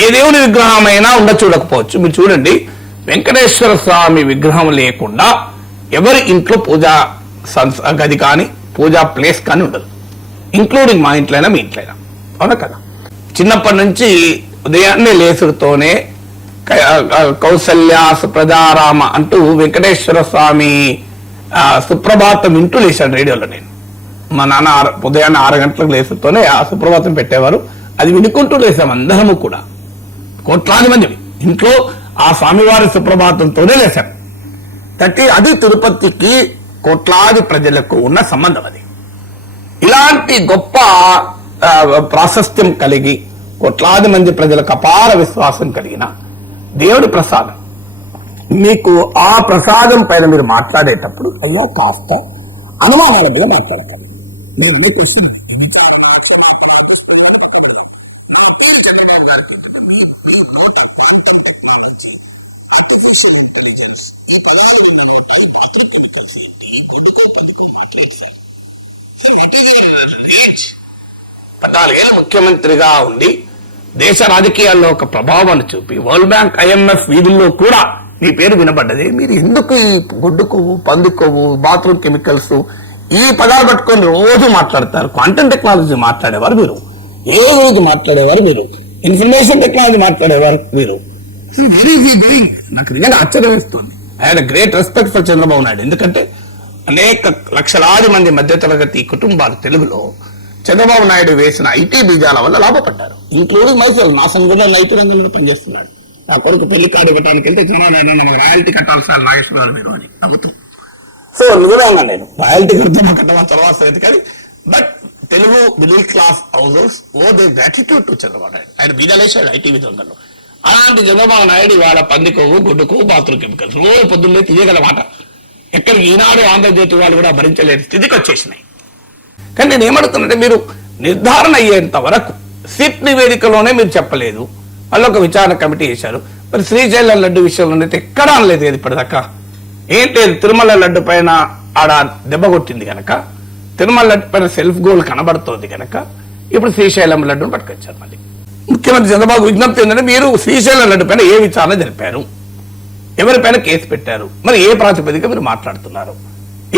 ఏ దేవుని విగ్రహమైనా చూడకపోవచ్చు. మీరు చూడండి, వెంకటేశ్వర స్వామి విగ్రహం లేకుండా ఎవరి ఇంట్లో పూజా గది కానీ పూజా ప్లేస్ కానీ ఉండదు, ఇంక్లూడింగ్ మా ఇంట్లో అయినా మీ ఇంట్లో అయినా. అవునా కదా? చిన్నప్పటి నుంచి ఉదయాన్నే లేసుడుతోనే కౌసల్య సుప్రజారామ అంటూ వెంకటేశ్వర స్వామి సుప్రభాతం వింటూ లేచాడు రేడియోలో. నేను మా నాన్న ఉదయాన్నే 6 గంటలకు లేసుతోనే ఆ సుప్రభాతం పెట్టేవారు. అది వినుకుంటూ లేసాం అందరము కూడా, కోట్లాది మంది ఇంట్లో ఆ స్వామివారి సుప్రభాతంతోనే లేశాం. అది తిరుపతికి కోట్లాది ప్రజలకు ఉన్న సంబంధం. అది ఇలాంటి గొప్ప ప్రాశస్త్యం కలిగి కోట్లాది మంది ప్రజలకు అపార విశ్వాసం కలిగిన దేవుడి ప్రసాదం, మీకు ఆ ప్రసాదం పైన మీరు మాట్లాడేటప్పుడు అయ్యా కాస్త అనుమానాల మీద మాట్లాడతారు. నేను ముఖ్యమంత్రిగా ఉండి దేశ రాజకీయాల్లో ఒక ప్రభావాన్ని చూపి వరల్డ్ బ్యాంక్ IMF వీధుల్లో కూడా మీ పేరు వినబడ్డది. మీరు ఎందుకు ఈ గొడ్డు కొవ్వు, పంది కొవ్వు, బాత్రూమ్ కెమికల్స్ ఈ పదాలు పట్టుకొని రోజు మాట్లాడతారు? క్వాంటమ్ టెక్నాలజీ మాట్లాడేవారు మీరు, ఏ రోజు మాట్లాడేవారు మీరు, ఇన్ఫర్మేషన్ టెక్నాలజీ మాట్లాడేవారు మీరు. నాకు నిజంగా ఆశ్చర్యం వేస్తుంది. I had great respect for Chandrababu Naidu. ఎందుకంటే అనేక లక్షలాది మంది మధ్యతరగతి కుటుంబాలు తెలుగులో చంద్రబాబు నాయుడు వేసిన IT బీజాల వల్ల లాభపడ్డారు, ఇంక్లూడింగ్ మైసెల్ఫ్. నా సంఘంలో IT రంగంలో పనిచేస్తున్నాడు. నా కొడుకు పెళ్లి కార్డు ఇవ్వడానికి వెళ్తే చంద్రబాబు నాయుడు మాకు రాయల్టీ కట్టాలి సార్ నాగేశ్వరరావు మీరు అని నవ్వుతూ. సో నిజంగా నేను రాయల్టీ కడితే మాకు కట్టమని తర్వాత కానీ, but Telugu middle class houses owe they gratitude to Chandrababu Naidu. ఆయన బీజాలేశాడు IT రంగంలో. అలాంటి చంద్రబాబు నాయుడు ఇవాళ పంది కొవ్వు, గొడ్డు కొవ్వు, బాత్రూమ్ కెమికల్స్ రోజు పొద్దున్నే తీయగల మాట ఎక్కడికి ఈనాడు ఆంధ్రజ్యోతి వాళ్ళు కూడా భరించలేని స్థితికి వచ్చేసినాయి. కానీ నేను ఏమడుగుతున్నంటే, మీరు నిర్ధారణ అయ్యేంత వరకు సిట్ నివేదికలోనే మీరు చెప్పలేదు, వాళ్ళు ఒక విచారణ కమిటీ చేశారు. మరి శ్రీశైలం లడ్డు విషయంలో అయితే ఎక్కడా అనలేదు కదా ఇప్పటిదాకా. ఏంటి తిరుమల లడ్డు పైన ఆడ దెబ్బ కొట్టింది కనుక, తిరుమల లడ్డు పైన సెల్ఫ్ గోల్ కనబడుతోంది కనుక ఇప్పుడు శ్రీశైలం లడ్డును పట్టుకొచ్చారు. మళ్ళీ ముఖ్యమంత్రి చంద్రబాబు విజ్ఞప్తి ఏంటంటే, మీరు శ్రీశైలం లడ్డు పైన ఏ విచారణ జరిపారు, ఎవరిపైన కేసు పెట్టారు, మరి ఏ ప్రాతిపదిక మీరు మాట్లాడుతున్నారు?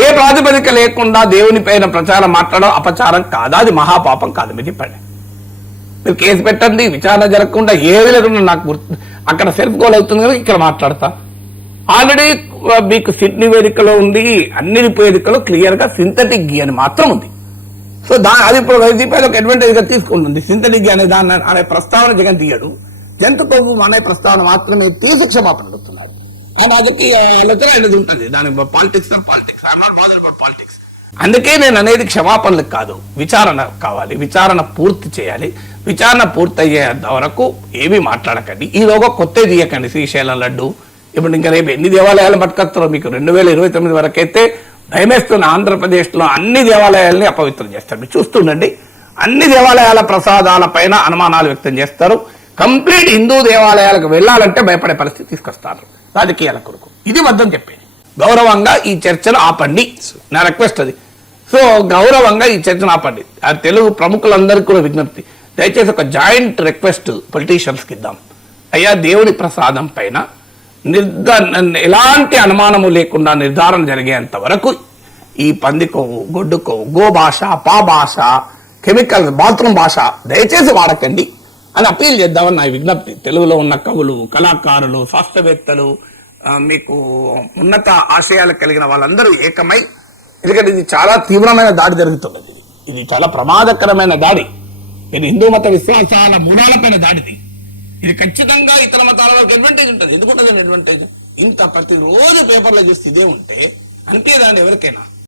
ఏ ప్రాతిపదిక లేకుండా దేవుని పైన ప్రచారం మాట్లాడడం అపచారం కాదా? అది మహాపాపం కాదు? మీరు చెప్పండి. మీరు కేసు పెట్టండి, విచారణ జరగకుండా ఏది లేకుండా నాకు అక్కడ సెల్ఫ్ గోల్ అవుతుంది కదా ఇక్కడ మాట్లాడతా. ఆల్రెడీ మీకు సిట్ నివేదికలో ఉంది, అన్ని నివేదికలో క్లియర్ గా సింథటిక్ గీ అని మాత్రం ఉంది. సో అది ఇప్పుడు వైసీపీ ఒక అడ్వాంటేజ్ గా తీసుకుంటుంది. సింథటిక్ గీ అనే దాన్ని అనే ప్రస్తావన జగన్ తీయడు, జంతు కొవ్వు అనే ప్రస్తావన మాత్రమే తీసి క్షమాపణ అడుగుతున్నారు. రాజకీయాలతో ఉంటుంది దాని పాలిటిక్స్. అందుకే నేను అనేది క్షమాపణలకు కాదు, విచారణ కావాలి, విచారణ పూర్తి చేయాలి. విచారణ పూర్తయ్యేంత వరకు ఏమీ మాట్లాడకండి. ఈలోగా కొత్త తీయకండి. శ్రీశైలం లడ్డు ఇప్పుడు ఇంకా రేపు ఎన్ని దేవాలయాలు పట్టుకొస్తారో మీకు 2029 వరకు అయితే భయమేస్తున్న. ఆంధ్రప్రదేశ్లో అన్ని దేవాలయాల్ని అపవిత్రం చేస్తారు. మీరు చూస్తుండండి, అన్ని దేవాలయాల ప్రసాదాల పైన అనుమానాలు వ్యక్తం చేస్తారు. కంప్లీట్ హిందూ దేవాలయాలకు వెళ్ళాలంటే భయపడే పరిస్థితి తీసుకొస్తారు రాజకీయాల కొరకు. ఇది వద్దని చెప్పేది. గౌరవంగా ఈ చర్చను ఆపండి, నా రిక్వెస్ట్ అది. సో గౌరవంగా ఈ చర్చను ఆపండి. ఆ తెలుగు ప్రముఖులందరికీ కూడా విజ్ఞప్తి, దయచేసి ఒక జాయింట్ రిక్వెస్ట్ పొలిటీషియన్స్కి ఇద్దాం. అయ్యా, దేవుని ప్రసాదం పైన ఎలాంటి అనుమానము లేకుండా నిర్ధారణ జరిగేంత వరకు ఈ పంది కొవ్వు, గొడ్డు కొవ్వు, గో భాష, పా భాష, కెమికల్స్, బాత్రూమ్ భాష దయచేసి వాడకండి అని అపీల్ చేద్దామని నా విజ్ఞప్తి. తెలుగులో ఉన్న కవులు, కళాకారులు, శాస్త్రవేత్తలు, మీకు ఉన్నత ఆశయాలు కలిగిన వాళ్ళందరూ ఏకమై, ఎందుకంటే ఇది చాలా తీవ్రమైన దాడి జరుగుతున్నది. ఇది చాలా ప్రమాదకరమైన దాడి. ఇది హిందూ మత విశ్వాసాల మూలాలపైన దాడిది. ఇది ఖచ్చితంగా ఇతర మతాల వరకు అడ్వాంటేజ్ ఉంటుంది. ఎందుకుంటుంది అడ్వాంటేజ్? ఇంత ప్రతిరోజు పేపర్లో చూస్తే ఇదే ఉంటే అనిపించదండి ఎవరికైనా?